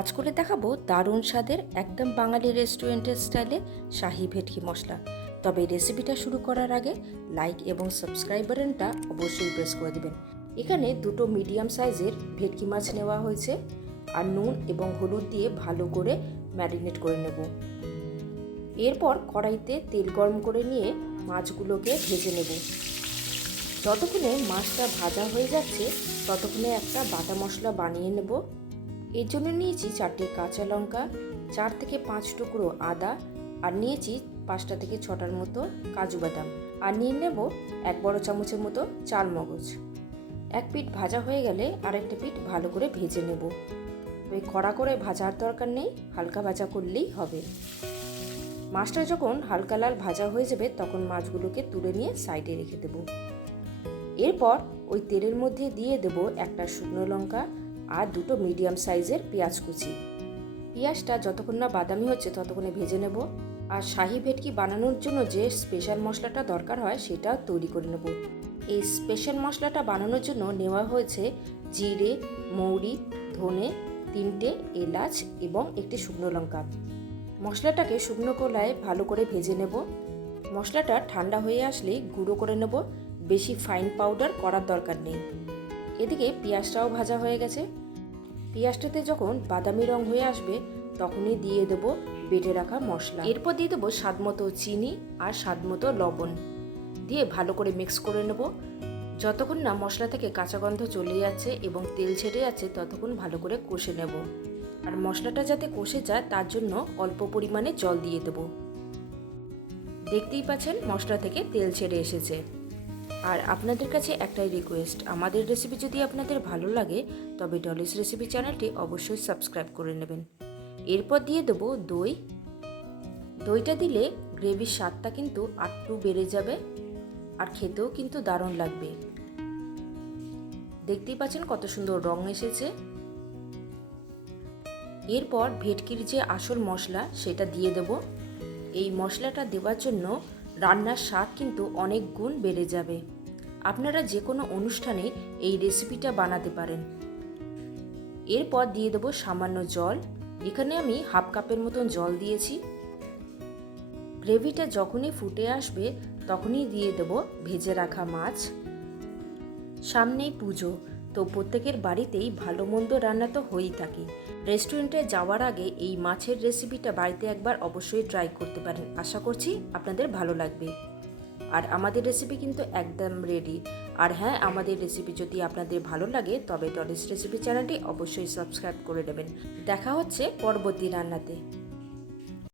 আজ করে দেখাবো দারুণ স্বাদের একদম বাঙালি রেস্টুরেন্টের স্টাইলে শাহি ভেটকি মশলা। তবে রেসিপিটা শুরু করার আগে লাইক এবং সাবস্ক্রাইব বাটনটা অবশ্যই প্রেস করে দেবেন। এখানে দুটো মিডিয়াম সাইজের ভেটকি মাছ নেওয়া হয়েছে আর নুন এবং হলুদ দিয়ে ভালো করে ম্যারিনেট করে নেব। এরপর কড়াইতে তেল গরম করে নিয়ে মাছগুলোকে ভেজে নেব। যতক্ষণে মাছটা ভাজা হয়ে যাচ্ছে ততক্ষণে একটা বাটা মশলা বানিয়ে নেব। এর জন্য নিয়েছি 4টে কাঁচা লঙ্কা, 4 থেকে 5 টুকরো আদা, আর নিয়েছি 5টা থেকে 6টার মতো কাজু বাদাম, আর নিয়ে নেব 1 বড় চামচের মতো চাল মগজ। এক পিঠ ভাজা হয়ে গেলে আরেকটা পিঠ ভালো করে ভেজে নেব। ওই কড়া করে ভাজার দরকার নেই, হালকা ভাজা করলেই হবে। মাছটা যখন হালকা লাল ভাজা হয়ে যাবে তখন মাছগুলোকে তুলে নিয়ে সাইডে রেখে দেব। এরপর ওই তেলের মধ্যে দিয়ে দেব একটা শুকনো লঙ্কা আর দুটো মিডিয়াম সাইজের পেঁয়াজ কুচি। পেঁয়াজটা যতক্ষণ না বাদামি হচ্ছে ততক্ষণে ভেজে নেব। আর শাহি ভেটকি বানানোর জন্য যে স্পেশাল মশলাটা দরকার হয় সেটা তৈরি করে নেব। এই স্পেশাল মশলাটা বানানোর জন্য নেওয়া হয়েছে জিরে, মৌরি, ধনে, 3টে এলাচ এবং একটি শুকনো লঙ্কা। মশলাটাকে শুকনো কড়াইয়ে ভালো করে ভেজে নেব। মশলাটা ঠান্ডা হয়ে আসলেই গুঁড়ো করে নেব, বেশি ফাইন পাউডার করার দরকার নেই। এদিকে পেঁয়াজটাও ভাজা হয়ে গেছে। পেঁয়াজটাতে যখন বাদামি রং হয়ে আসবে তখনই দিয়ে দেব বেটে রাখা মশলা। এরপর দিয়ে দেবো স্বাদ মতো চিনি আর স্বাদ মতো লবণ দিয়ে ভালো করে মিক্স করে নেব। যতক্ষণ না মশলা থেকে কাঁচা গন্ধ চলে যাচ্ছে এবং তেল ছেড়ে যাচ্ছে ততক্ষণ ভালো করে কষে নেব। আর মশলাটা যাতে কষে যায় তার জন্য অল্প পরিমাণে জল দিয়ে দেব। দেখতেই পাচ্ছেন মশলা থেকে তেল ছেড়ে এসেছে। আর আপনাদের কাছে একটাই রিকোয়েস্ট, আমাদের রেসিপি যদি আপনাদের ভালো লাগে তবে ডলিস রেসিপি চ্যানেলটি অবশ্যই সাবস্ক্রাইব করে নেবেন। এরপর দিয়ে দেবো দই। দইটা দিলে গ্রেভির স্বাদটা কিন্তু আরটু বেড়ে যাবে আর খেতেও কিন্তু দারুণ লাগবে। দেখতেই পাচ্ছেন কত সুন্দর রং এসেছে। এরপর ভেটকির যে আসল মশলা সেটা দিয়ে দেব। এই মশলাটা দেওয়ার জন্য রান্নার স্বাদ কিন্তু অনেক গুণ বেড়ে যাবে। আপনারা যে কোনো অনুষ্ঠানে এই রেসিপিটা বানাতে পারেন। এরপর দিয়ে দেবো সামান্য জল। এখানে আমি হাফ কাপের মতন জল দিয়েছি। গ্রেভিটা যখনই ফুটে আসবে তখনই দিয়ে দেবো ভেজে রাখা মাছ। সামনেই পুজো, তো প্রত্যেকের বাড়িতেই ভালো মন্দ রান্না তো হয়েই থাকে। রেস্টুরেন্টে যাওয়ার আগে এই মাছের রেসিপিটা বাড়িতে একবার অবশ্যই ট্রাই করতে পারেন। আশা করছি আপনাদের ভালো লাগবে। আর আমাদের রেসিপি কিন্তু একদম রেডি। আর হ্যাঁ, আমাদের রেসিপি যদি আপনাদের ভালো লাগে তবে ডলিস রেসিপি চ্যানেলটি অবশ্যই সাবস্ক্রাইব করে নেবেন। দেখা হচ্ছে পরবর্তী রান্নাতে।